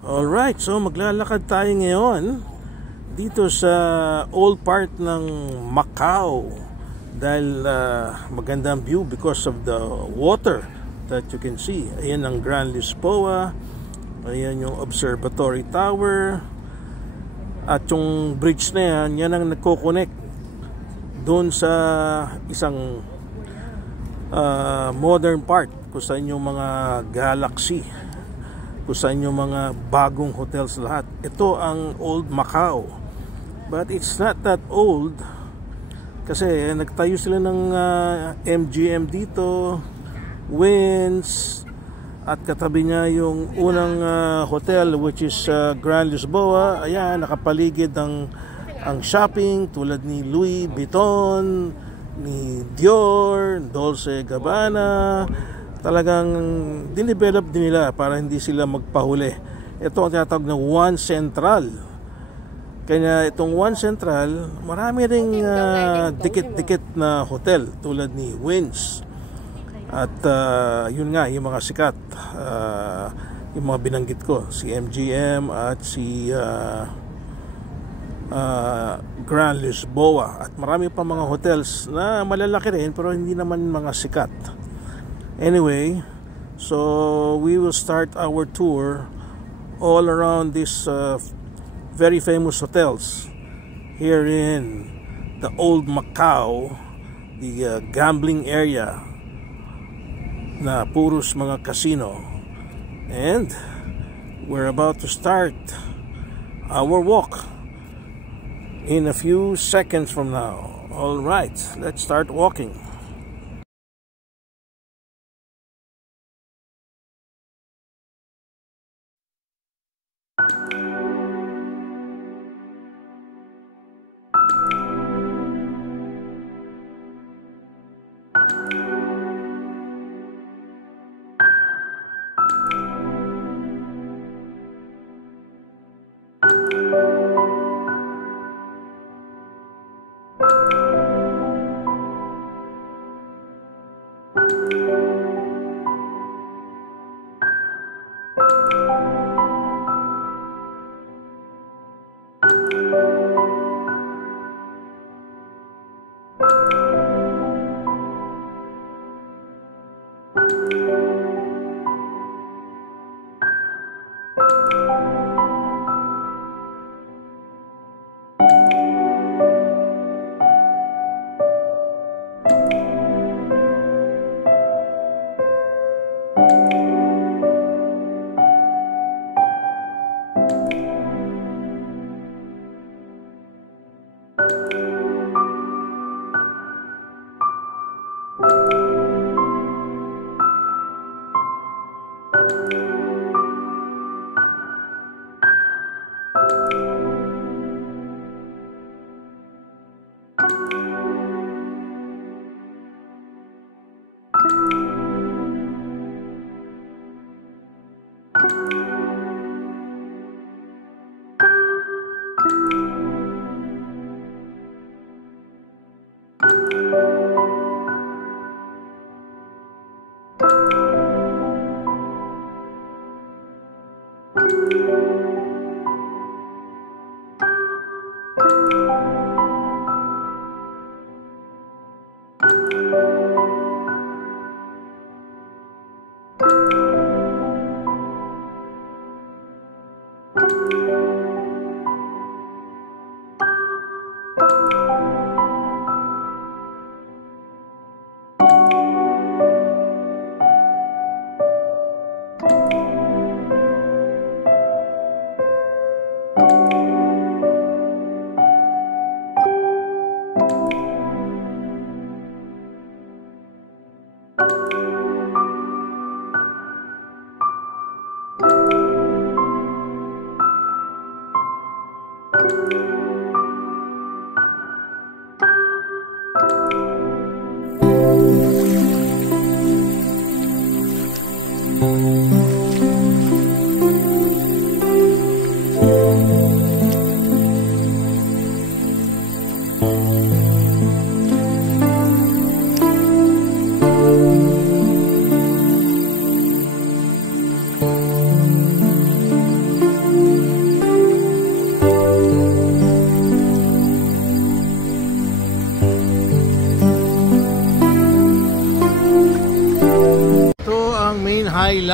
Alright, so maglalakad tayo ngayon dito sa old part ng Macau dahil magandang view because of the water that you can see. Ayan ang Grand Lisboa, ayan yung Observatory Tower, at yung bridge na yan ang nagko-connect doon sa isang modern part kung saan yung mga Galaxy, kung saan yung mga bagong hotels lahat. Ito ang Old Macau, but it's not that old kasi nagtayo sila ng MGM dito, Wynns, at katabi niya yung unang hotel which is Grand Lisboa. Ayan, nakapaligid ang shopping tulad ni Louis Vuitton, ni Dior, Dolce Gabbana. Talagang dinevelop din nila para hindi sila magpahuli. Ito ang tinatawag na One Central. Kaya itong One Central, marami ring dikit-dikit na hotel tulad ni Wynns. At yun nga, yung mga sikat, yung mga binanggit ko, si MGM at si Grand Lisboa. At marami pa mga hotels na malalaki rin pero hindi naman mga sikat. Anyway, so we will start our tour all around this very famous hotels here in the Old Macau, the gambling area na puros mga casino. And we're about to start our walk in a few seconds from now. All right, let's start walking.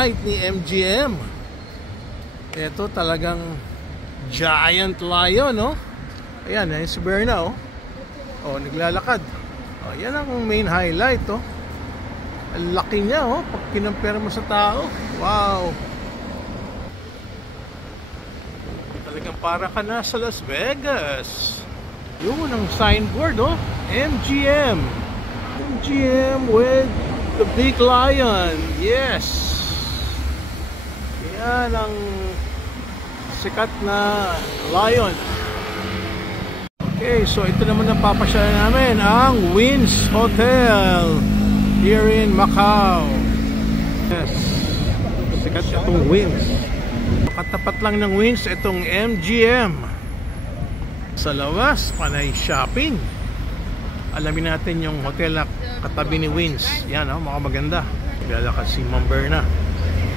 highlight ni MGM. Ito talagang giant lion, no? Ayan, si Berna, oh. Oh, naglalakad. Oh, yan ang main highlight, oh. Ang laki niya, oh, pag kinampera mo sa tao. Wow. Talagang para ka na sa Las Vegas. Yun ang signboard, oh. MGM. MGM with the big lion. Yes. Yan ang sikat na lion. Okay, so ito naman ang papasyalan namin, ang Wynn Hotel here in Macau. Yes, sikat itong Wynn. Katapat lang ng Wynn itong MGM. Sa labas, panay shopping. Alamin natin yung hotel na katabi ni Wynn. Yan, oh, mga maganda. Lalakad si Ma'am Berna.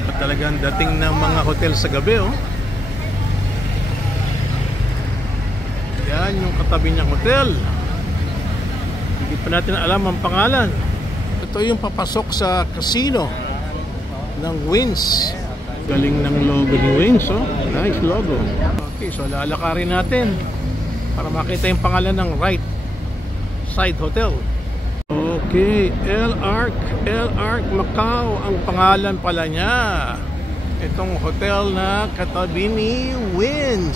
At talagang dating ng mga hotel sa gabi, oh. Yan yung katabi niyang hotel. Hindi pa natin alam ang pangalan. Ito yung papasok sa casino ng Wynn. Galing ng logo ni Wynn, oh. Nice logo. Okay, so lalakarin natin para makita yung pangalan ng right side hotel. Okay, El Arc Macau ang pangalan pala niya. Itong hotel na katabi ni Wynn.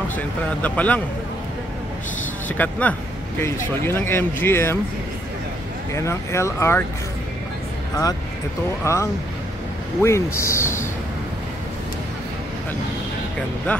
Oh, sa entrada pa lang sikat na. Okay, so yun ang MGM, yan ang El Arc, at ito ang Wynn. Ang ganda.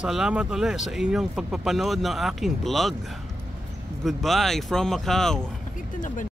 Salamat ulit sa inyong pagpapanood ng aking vlog. Goodbye from Macau. Ito na ba